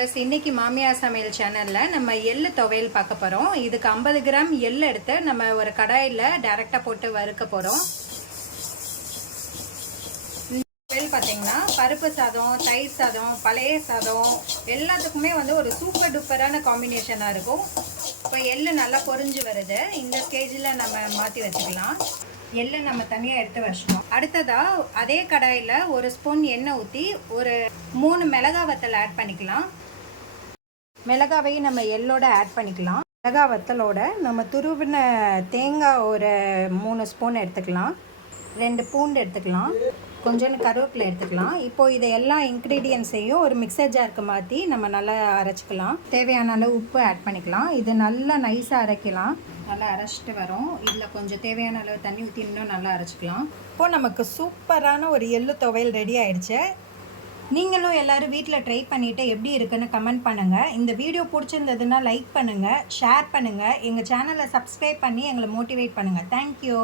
இன்னைக்கு மாமியார் சமையல் சேனல்ல நம்ம எள்ளு துவையல் பார்க்க போறோம். இதுக்கு 50 கிராம் எள்ளு எடுத்து நம்ம ஒரு கடாயில டைரக்டா போட்டு வறுக்க போறோம். துவையல் பார்த்தீங்கன்னா பருப்பு சாதம், தயிர் சாதம், பழைய சாதம் எல்லாத்துக்குமே ஒரு சூப்பர் டூப்பரான காம்பினேஷனாக இருக்கும். இப்போ எள்ளு நல்லா பொரிஞ்சு வருது. இந்த ஸ்டேஜில் நம்ம மாற்றி வச்சுக்கலாம். எள்ளு நம்ம தனியாக எடுத்து வச்சிட்டோம். அடுத்ததாக அதே கடாயில் ஒரு ஸ்பூன் எண்ணெய் ஊற்றி ஒரு 3 மிளகா வத்தல் ஆட் பண்ணிக்கலாம். மிளகாவையும் நம்ம எள்ளோட ஆட் பண்ணிக்கலாம். மிளகா வத்தலோட நம்ம துருவின தேங்காய் ஒரு 3 ஸ்பூன் எடுத்துக்கலாம். 2 பூண்டு எடுத்துக்கலாம். கொஞ்சோண்டு கருவேப்பிலை எடுத்துக்கலாம். இப்போது இதை எல்லா இன்க்ரீடியன்ஸையும் ஒரு மிக்சர் ஜாருக்கு மாற்றி நம்ம நல்லா அரைச்சிக்கலாம். தேவையான அளவு உப்பு ஆட் பண்ணிக்கலாம். இது நல்லா நைஸாக அரைக்கலாம். நல்லா அரைச்சிட்டு வரோம். இதில் கொஞ்சம் தேவையான அளவு தண்ணி ஊற்றி இன்னும் நல்லா அரைச்சிக்கலாம். இப்போது நமக்கு சூப்பரான ஒரு எள்ளு துவையல் ரெடி ஆயிடுச்சு. நீங்களும் எல்லோரும் வீட்டில் ட்ரை பண்ணிவிட்டு எப்படி இருக்குன்னு கமெண்ட் பண்ணுங்கள். இந்த வீடியோ பிடிச்சிருந்ததுன்னா லைக் பண்ணுங்கள், ஷேர் பண்ணுங்கள், எங்கள் சேனலை சப்ஸ்கிரைப் பண்ணி எங்களை மோட்டிவேட் பண்ணுங்கள். தேங்க்யூ.